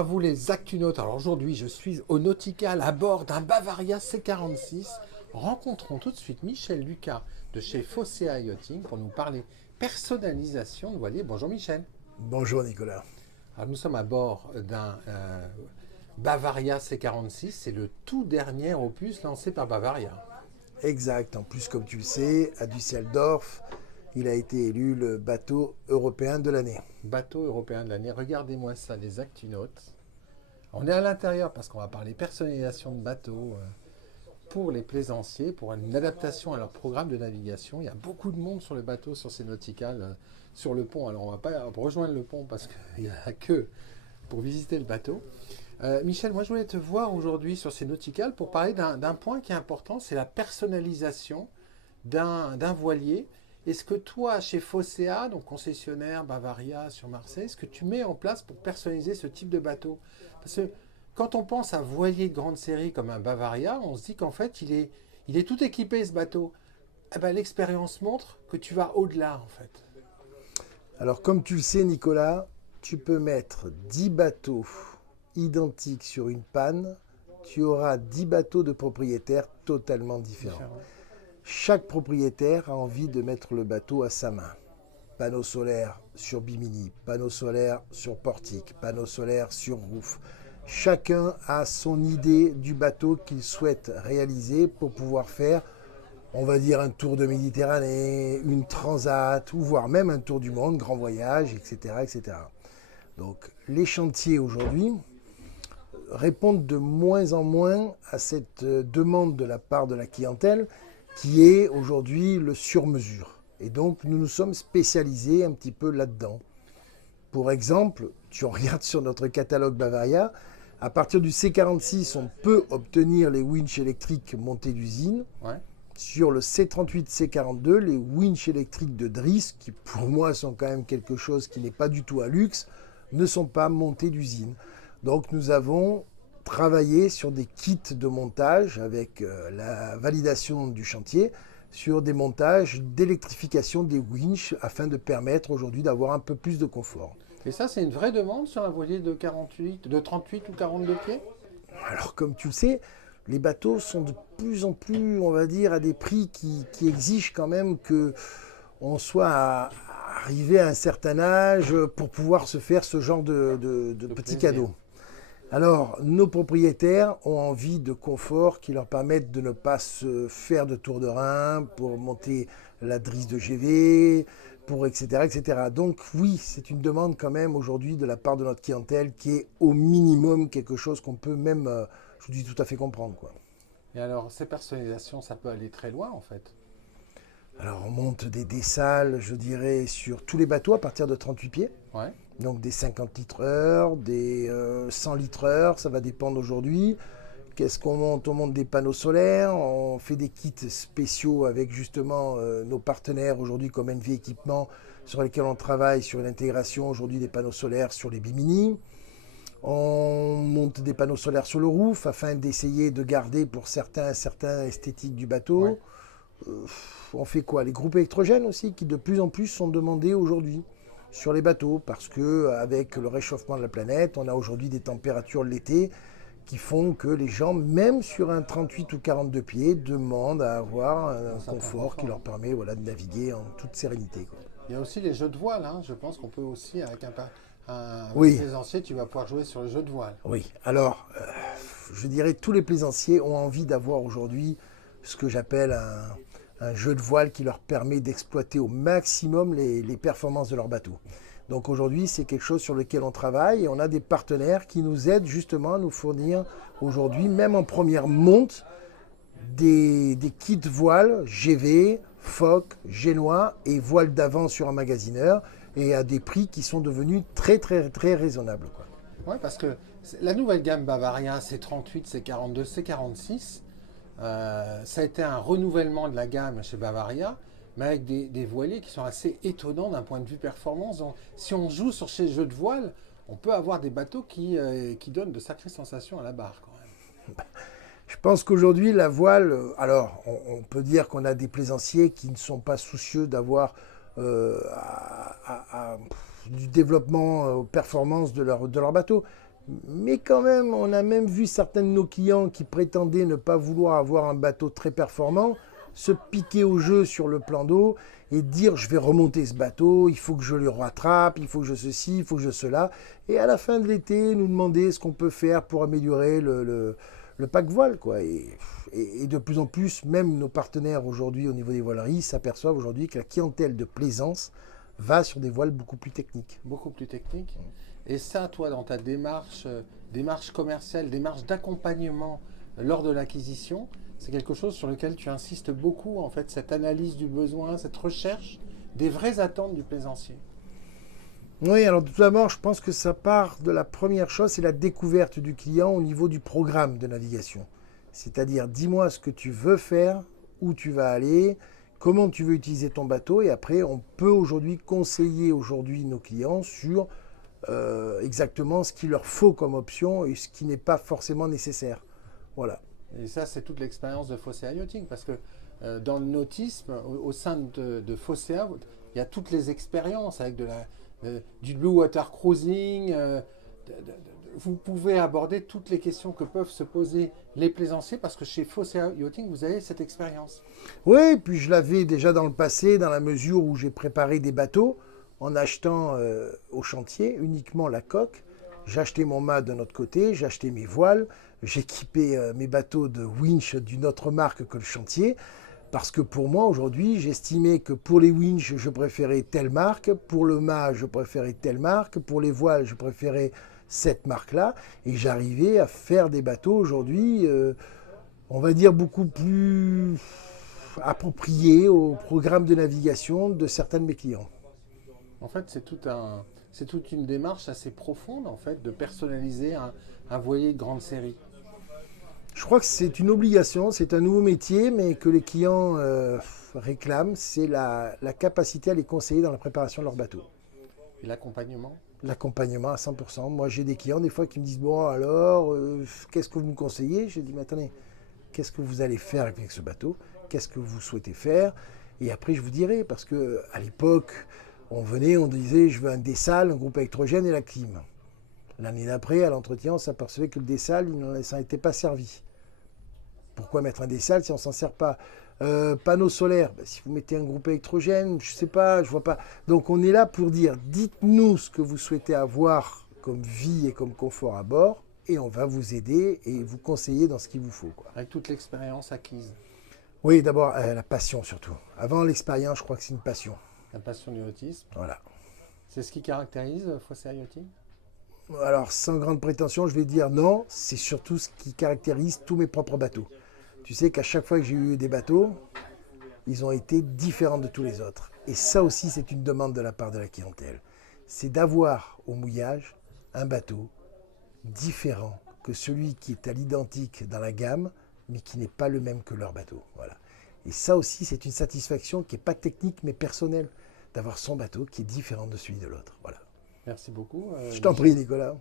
à vous les Actunautes. Alors aujourd'hui, je suis au Nautical à bord d'un Bavaria C46. Rencontrons tout de suite Michel Lucas de chez Fossea Yachting pour nous parler personnalisation de voilier. Bonjour Michel. Bonjour Nicolas. Alors nous sommes à bord d'un Bavaria C46. C'est le tout dernier opus lancé par Bavaria. Exact. En plus, comme tu le sais, à Düsseldorf, il a été élu le bateau européen de l'année. Bateau européen de l'année. Regardez-moi ça, les Actunautes. On est à l'intérieur parce qu'on va parler personnalisation de bateau pour les plaisanciers, pour une adaptation à leur programme de navigation. Il y a beaucoup de monde sur le bateau, sur ces nauticales, sur le pont. Alors on ne va pas rejoindre le pont parce qu'il n'y a que pour visiter le bateau. Michel, moi je voulais te voir aujourd'hui sur ces nauticales pour parler d'un point qui est important, c'est la personnalisation d'un voilier. Est-ce que toi, chez Fossea, donc concessionnaire Bavaria sur Marseille, est-ce que tu mets en place pour personnaliser ce type de bateau? Parce que quand on pense à voilier de grande série comme un Bavaria, on se dit qu'en fait, il est tout équipé ce bateau. Eh ben, l'expérience montre que tu vas au-delà en fait. Alors, comme tu le sais Nicolas, tu peux mettre 10 bateaux identiques sur une panne. Tu auras 10 bateaux de propriétaires totalement différents. Chaque propriétaire a envie de mettre le bateau à sa main. Panneau solaire sur bimini, panneau solaire sur portique, panneau solaire sur roof. Chacun a son idée du bateau qu'il souhaite réaliser pour pouvoir faire, on va dire, un tour de Méditerranée, une transat, ou voire même un tour du monde, grand voyage, etc., etc. Donc les chantiers aujourd'hui répondent de moins en moins à cette demande de la part de la clientèle qui est aujourd'hui le sur-mesure. Et donc, nous nous sommes spécialisés un petit peu là-dedans. Pour exemple, tu regardes sur notre catalogue Bavaria, à partir du C46, on peut obtenir les winches électriques montés d'usine. Ouais. Sur le C38, C42, les winches électriques de Driss, qui pour moi sont quand même quelque chose qui n'est pas du tout à luxe, ne sont pas montés d'usine. Donc, nous avons travailler sur des kits de montage avec la validation du chantier sur des montages d'électrification des winches afin de permettre aujourd'hui d'avoir un peu plus de confort. Et ça, c'est une vraie demande sur un voilier de 38 ou 42 pieds? Alors comme tu le sais, les bateaux sont de plus en plus, on va dire, à des prix qui exigent quand même qu'on soit arrivé à un certain âge pour pouvoir se faire ce genre de petits cadeaux. Alors, nos propriétaires ont envie de confort qui leur permettent de ne pas se faire de tour de rein pour monter la drisse de GV, pour etc., etc. Donc oui, c'est une demande quand même aujourd'hui de la part de notre clientèle qui est au minimum quelque chose qu'on peut même, je vous dis, tout à fait comprendre, quoi. Et alors, ces personnalisations, ça peut aller très loin en fait. Alors on monte des salles, je dirais, sur tous les bateaux à partir de 38 pieds. Ouais. Donc des 50 litres heure, des 100 litres heure, ça va dépendre aujourd'hui. Qu'est-ce qu'on monte? On monte des panneaux solaires, on fait des kits spéciaux avec justement nos partenaires aujourd'hui comme NV Équipement sur lesquels on travaille sur l'intégration aujourd'hui des panneaux solaires sur les bimini. On monte des panneaux solaires sur le roof afin d'essayer de garder pour certains esthétiques du bateau. Ouais. On fait quoi? Les groupes électrogènes aussi qui de plus en plus sont demandés aujourd'hui sur les bateaux parce que avec le réchauffement de la planète, on a aujourd'hui des températures l'été qui font que les gens, même sur un 38 ou 42 pieds, demandent à avoir un confort qui leur permet voilà, de naviguer en toute sérénité, quoi. Il y a aussi les jeux de voile, hein. Je pense qu'on peut aussi, avec un Oui. plaisancier, tu vas pouvoir jouer sur le jeu de voile. Oui, alors, je dirais tous les plaisanciers ont envie d'avoir aujourd'hui ce que j'appelle un jeu de voile qui leur permet d'exploiter au maximum les performances de leur bateau. Donc aujourd'hui, c'est quelque chose sur lequel on travaille et on a des partenaires qui nous aident justement à nous fournir aujourd'hui, même en première monte, des kits voiles GV, Foc, Génois et voiles d'avant sur un magasineur et à des prix qui sont devenus très très très raisonnables, quoi. Oui, parce que la nouvelle gamme Bavaria C38, C42, C46, ça a été un renouvellement de la gamme chez Bavaria, mais avec des voiliers qui sont assez étonnants d'un point de vue performance. Donc, si on joue sur ces jeux de voile, on peut avoir des bateaux qui donnent de sacrées sensations à la barre quand même. Je pense qu'aujourd'hui, la voile, alors on peut dire qu'on a des plaisanciers qui ne sont pas soucieux d'avoir du développement aux performances de leur bateau. Mais quand même, on a même vu certains de nos clients qui prétendaient ne pas vouloir avoir un bateau très performant se piquer au jeu sur le plan d'eau et dire je vais remonter ce bateau, il faut que je le rattrape, il faut que je ceci, il faut que je cela. Et à la fin de l'été, nous demander ce qu'on peut faire pour améliorer le pack voile, quoi. Et de plus en plus, même nos partenaires aujourd'hui au niveau des voileries s'aperçoivent aujourd'hui que la clientèle de plaisance va sur des voiles beaucoup plus techniques. Beaucoup plus technique. Et ça, toi, dans ta démarche commerciale, démarche d'accompagnement lors de l'acquisition, c'est quelque chose sur lequel tu insistes beaucoup, en fait, cette analyse du besoin, cette recherche des vraies attentes du plaisancier. Oui, alors tout d'abord, je pense que ça part de la première chose, c'est la découverte du client au niveau du programme de navigation. C'est-à-dire, dis-moi ce que tu veux faire, où tu vas aller, comment tu veux utiliser ton bateau, et après, on peut aujourd'hui conseiller nos clients sur exactement ce qu'il leur faut comme option et ce qui n'est pas forcément nécessaire. Voilà. Et ça, c'est toute l'expérience de Fosséa Yachting, parce que dans le nautisme, au sein de Fosséa, il y a toutes les expériences avec du blue water cruising. Vous pouvez aborder toutes les questions que peuvent se poser les plaisanciers, parce que chez Fosséa Yachting, vous avez cette expérience. Oui, puis je l'avais déjà dans le passé, dans la mesure où j'ai préparé des bateaux en achetant au chantier uniquement la coque. J'achetais mon mât de notre côté, j'achetais mes voiles, j'équipais mes bateaux de winch d'une autre marque que le chantier. Parce que pour moi, aujourd'hui, j'estimais que pour les winch, je préférais telle marque, pour le mât, je préférais telle marque, pour les voiles, je préférais cette marque-là. Et j'arrivais à faire des bateaux aujourd'hui, on va dire, beaucoup plus appropriés au programme de navigation de certains de mes clients. En fait, c'est toute une démarche assez profonde, en fait, de personnaliser un voilier de grande série. Je crois que c'est une obligation, c'est un nouveau métier, mais que les clients réclament, c'est la capacité à les conseiller dans la préparation de leur bateau. Et l'accompagnement. L'accompagnement à 100%. Moi, j'ai des clients des fois qui me disent, bon, alors, qu'est-ce que vous me conseillez? Je dis, mais attendez, qu'est-ce que vous allez faire avec ce bateau? Qu'est-ce que vous souhaitez faire? Et après, je vous dirai, parce qu'à l'époque, on venait, on disait, je veux un dessal, un groupe électrogène et la clim. L'année d'après, à l'entretien, on s'apercevait que le dessal, il ne s'en était pas servi. Pourquoi mettre un dessal si on ne s'en sert pas? Panneaux solaires, ben, si vous mettez un groupe électrogène, je ne sais pas, je vois pas. Donc on est là pour dire, dites-nous ce que vous souhaitez avoir comme vie et comme confort à bord, et on va vous aider et vous conseiller dans ce qu'il vous faut, quoi. Avec toute l'expérience acquise. Oui, d'abord, la passion surtout. Avant l'expérience, je crois que c'est une passion. La passion du nautisme. Voilà. C'est ce qui caractérise Fosséa Yachting. Alors, sans grande prétention, je vais dire non, c'est surtout ce qui caractérise tous mes propres bateaux. Tu sais qu'à chaque fois que j'ai eu des bateaux, ils ont été différents de tous les autres. Et ça aussi, c'est une demande de la part de la clientèle. C'est d'avoir au mouillage un bateau différent que celui qui est à l'identique dans la gamme, mais qui n'est pas le même que leur bateau. Voilà. Et ça aussi, c'est une satisfaction qui n'est pas technique, mais personnelle, d'avoir son bateau qui est différent de celui de l'autre. Voilà. Merci beaucoup. Je t'en prie, Nicolas.